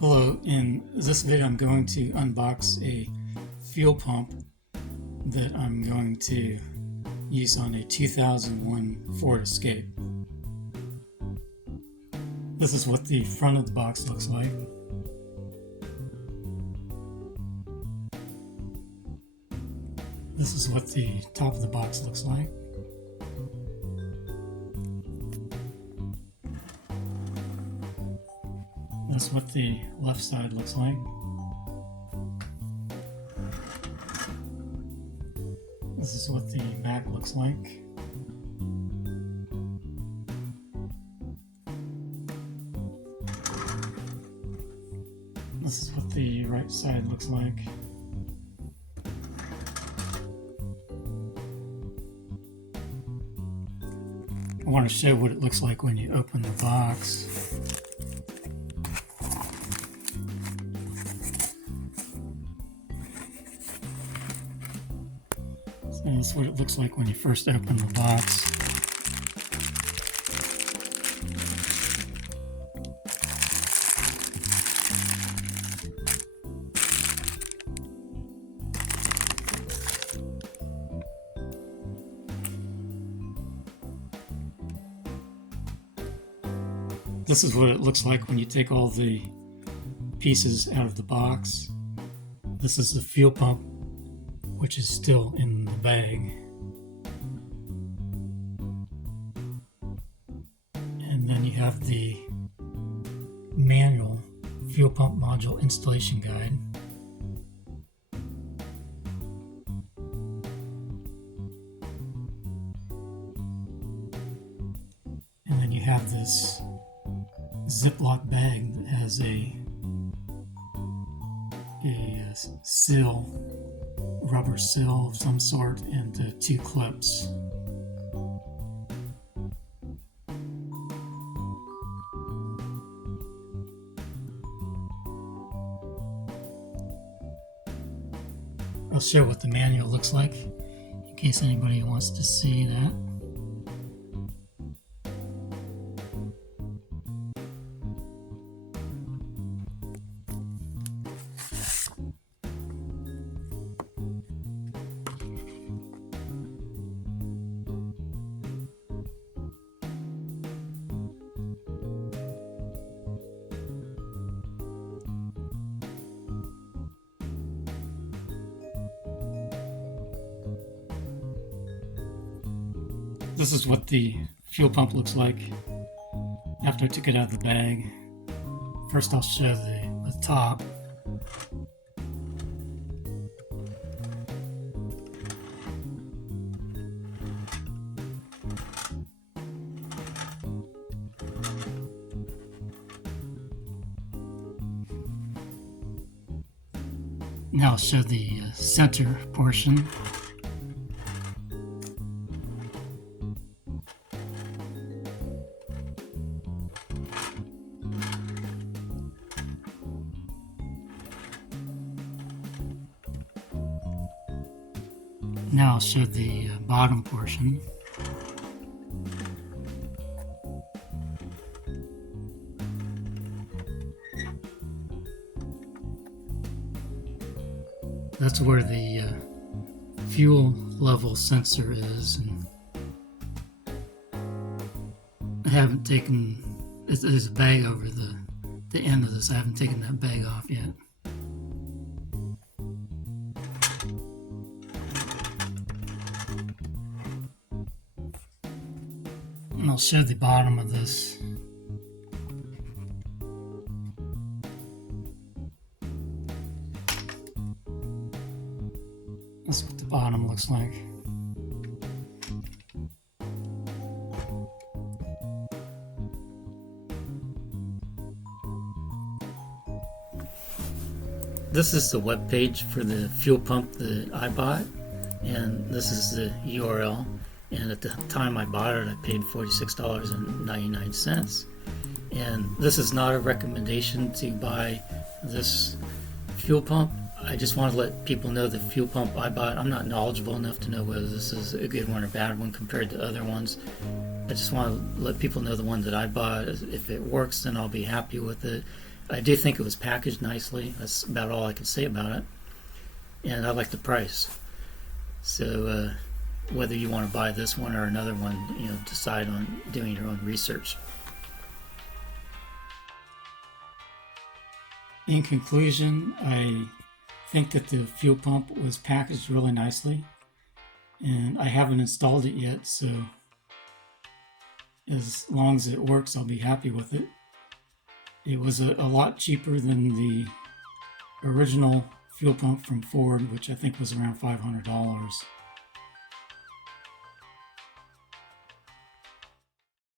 Hello, in this video I'm going to unbox a fuel pump that I'm going to use on a 2001 Ford Escape. This is what the front of the box looks like. This is what the top of the box looks like. That's what the left side looks like. This is what the back looks like. This is what the right side looks like. I want to show what it looks like when you open the box. And that's what it looks like when you first open the box. This is what it looks like when you take all the pieces out of the box. This is the fuel pump, which is still in the bag. And then you have the manual fuel pump module installation guide. And then you have this Ziploc bag that has a seal, rubber seal of some sort, and two clips. I'll show what the manual looks like in case anybody wants to see that. This is what the fuel pump looks like after I took it out of the bag. First I'll show the top. Now I'll show the center portion. Now I'll show the bottom portion. That's where the fuel level sensor is, and I haven't taken, there's a bag over the end of this. I haven't taken that bag off yet. And I'll show the bottom of this. That's what the bottom looks like. This is the web page for the fuel pump that I bought, and this is the URL. And at the time I bought it, I paid $46.99. And this is not a recommendation to buy this fuel pump. I just want to let people know the fuel pump I bought, I'm not knowledgeable enough to know whether this is a good one or bad one compared to other ones. I just want to let people know the one that I bought, if it works, then I'll be happy with it. I do think it was packaged nicely. That's about all I can say about it. And I like the price. So whether you want to buy this one or another one, decide on doing your own research. In conclusion, I think that the fuel pump was packaged really nicely, and I haven't installed it yet, so as long as it works, I'll be happy with it. It was a lot cheaper than the original fuel pump from Ford, which I think was around $500.